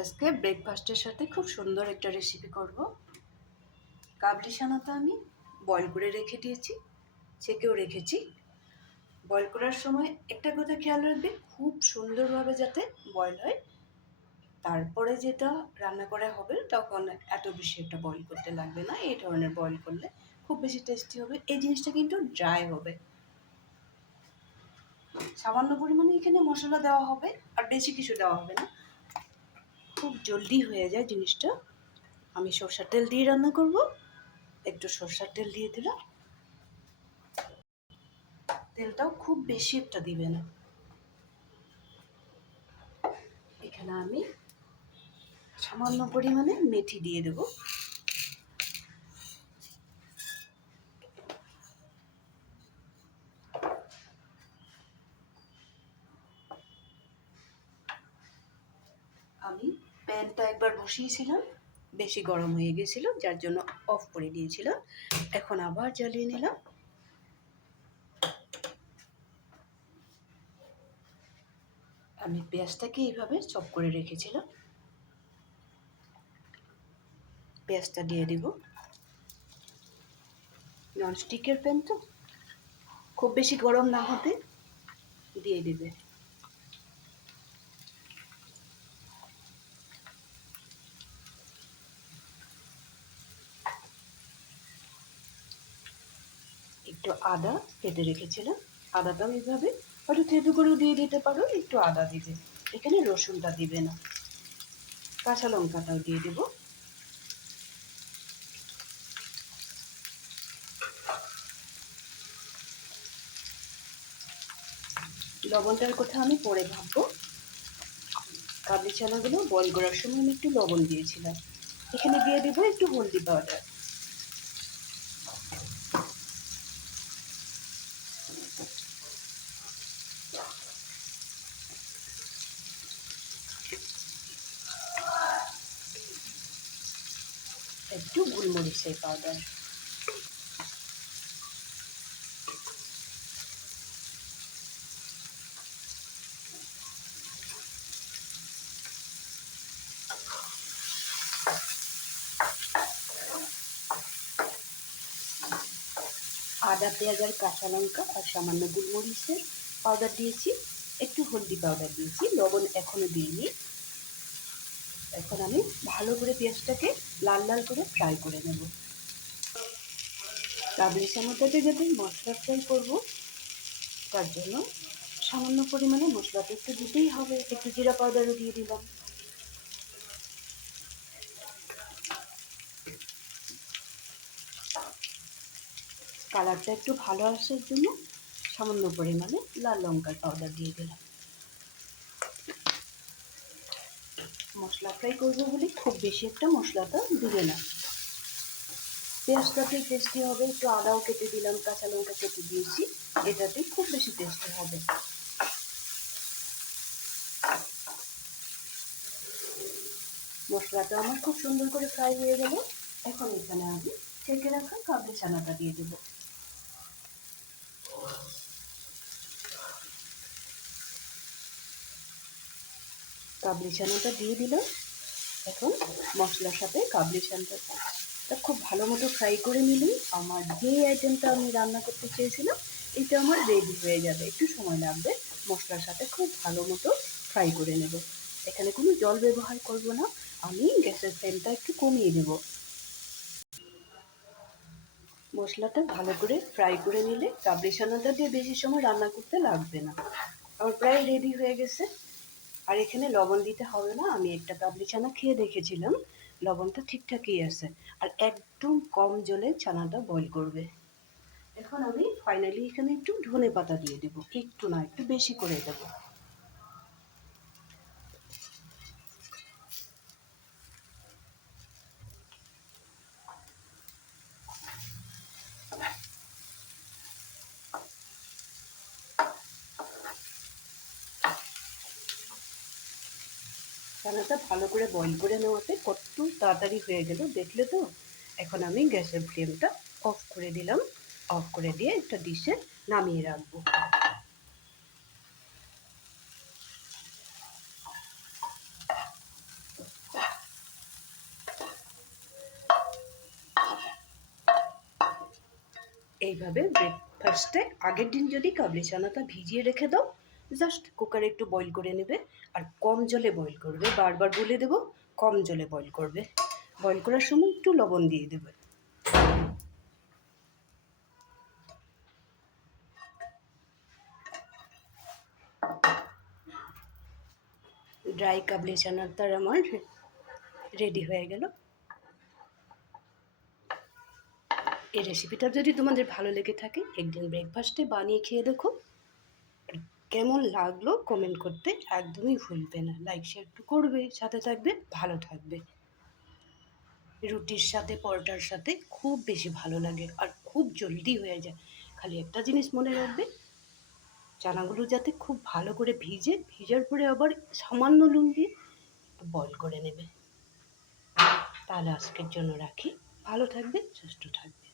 আজকে ব্রেকফাস্টের সাথে খুব সুন্দর একটা রেসিপি করব। কাবলি চানাটা আমি বয়েল করে রেখে দিয়েছি, ছেঁকেও রেখেছি। বয়েল করার সময় একটা কথা খেয়াল রাখবে, খুব সুন্দরভাবে যাতে বয়েল হয়। তারপরে যেটা রান্না করা হবে তখন এত বেশি একটা বয়েল করতে লাগবে না। এই ধরনের বয়েল করলে খুব বেশি টেস্টি হবে। এই জিনিসটা কিন্তু ড্রাই হবে। সামান্য পরিমাণে এখানে মশলা দেওয়া হবে, আর বেশি কিছু দেওয়া হবে না। খুব জলদি হয়ে যায় জিনিসটা। আমি সরষের তেল দিয়ে রান্না করব। একটু সরষের তেল দিয়ে দিলাম। তেলটাও খুব বেশি একটা দিবে না। এখানে আমি সামান্য পরিমাণে মেথি দিয়ে দেব। আমি প্যানটা একবার বসিয়েছিলাম, বেশি গরম হয়ে গেছিল, যার জন্য অফ করে দিয়েছিলাম। এখন আবার জ্বালিয়ে নিলাম। আমি পেঁয়াজটাকে এইভাবে চপ করে রেখেছিলাম। পেঁয়াজটা দিয়ে দেব। ননস্টিকের প্যান তো, খুব বেশি গরম না হতে দিয়ে দেবে। একটু আদা কেটে রেখেছিলাম, আদাটাও এইভাবে হয়তো থেঁতো করেও দিয়ে দিতে পারো। একটু আদা দিবে, এখানে রসুনটা দিবে না। কাঁচা লঙ্কাটাও দিয়ে দেবো। লবণটার কথা আমি পরে ভাববো। কাবলি চানাগুলো বয়েল করার সময় আমি একটু লবণ দিয়েছিলাম। এখানে দিয়ে দেবো একটু হলদি পাউডার। একটু গোলমরিচের পাউডার। আদা, পেঁয়াজ আর কাঁচা লঙ্কা আর সামান্য গোলমরিচের পাউডার দিয়েছি, একটু হলদি পাউডার দিয়েছি, লবণ এখনো দিইনি। এখন আমি ভালো করে পেঁয়াজটাকে লাল লাল করে ফ্রাই করে নেব। কাবলি চানাটাতে যাতে মশলা ফ্রাই করবো, তার জন্য সামান্য পরিমাণে মশলাটা একটু দিতেই হবে। একটু জিরা পাউডারও দিয়ে দিলাম। কালারটা একটু ভালো আসার জন্য সামান্য পরিমাণে লাল লঙ্কার পাউডার দিয়ে দিলাম। মশলা ফ্রাই করবো বলে খুব বেশি একটা মশলাটা দিবে না। পেঁয়াজটাতে টেস্টি হবে। একটু আদাও কেটে দিলাম, কাঁচা লঙ্কা কেটে দিয়েছি, এটাতে খুব বেশি টেস্টি হবে। মশলাটা আমার খুব সুন্দর করে ফ্রাই হয়ে গেল। এখন এখানে আমি ছেঁকে রাখা কাবলি চানাটা দিয়ে দেবো। কাবলি চানাটা দিয়ে দিলাম। এখন মশলার সাথে কাবলি চানাটা খুব ভালো মতো ফ্রাই করে নিলেই আমার যে আইটেমটা আমি রান্না করতে চেয়েছিলাম এটা আমার রেডি হয়ে যাবে। একটু সময় লাগবে। মশলার সাথে খুব ভালো মতো ফ্রাই করে নেব। এখানে কোনো জল ব্যবহার করব না। আমি গ্যাসের ফ্লেমটা একটু কমিয়ে দেব। মশলাটা ভালো করে ফ্রাই করে নিলে কাবলি চানাটা দিয়ে বেশি সময় রান্না করতে লাগবে না। আমার প্রায় রেডি হয়ে গেছে। আর এখানে লবণ দিতে হবে না। আমি একটা কাবলি চানা খেয়ে দেখেছিলাম, লবণটা ঠিকঠাকই আছে। আর একদম কম জলে চানাটা বয়েল করবে। এখন আমি ফাইনালি এখানে একটু ধনেপাতা দিয়ে দেবো। একটু না, একটু বেশি করে দেবো। চানাটা ভালো করে বয়েল করে নেওয়াতে কত তাড়াতাড়ি হয়ে গেল দেখলে তো। এখন আমি গ্যাসের ফ্লেমটা অফ করে দিলাম। অফ করে দিয়ে একটা ডিশে নামিয়ে রাখবো। এইভাবে ব্রেকফাস্টে আগের দিন যদি কাবলি চানাটা ভিজিয়ে রেখে দাও, জাস্ট কুকারে একটু বয়েল করে নেবে, আর কম জলে বয়েল করবে, বারবার বলে দেবো কম জলে বয়েল করবে। বয়েল করার সময় একটু লবণ দিয়ে দেবে। ড্রাই কাবলি চানাটা আমার রেডি হয়ে গেল। এই রেসিপিটা যদি তোমাদের ভালো লেগে থাকে একদিন ব্রেকফাস্টে বানিয়ে খেয়ে দেখো, কেমন লাগলো কমেন্ট করতে একদমই ভুলবে না। লাইক শেয়ার একটু করবে, সাথে থাকবে, ভালো থাকবে। রুটির সাথে পরোটার সাথে খুব বেশি ভালো লাগে আর খুব জলদি হয়ে যায়। খালি একটা জিনিস মনে রাখবে, চানাগুলো যাতে খুব ভালো করে ভিজার পরে আবার সামান্য নুন দিয়ে একটু বয়েল করে নেবে। তাহলে আজকের জন্য রাখি। ভালো থাকবে, সুস্থ থাকবে।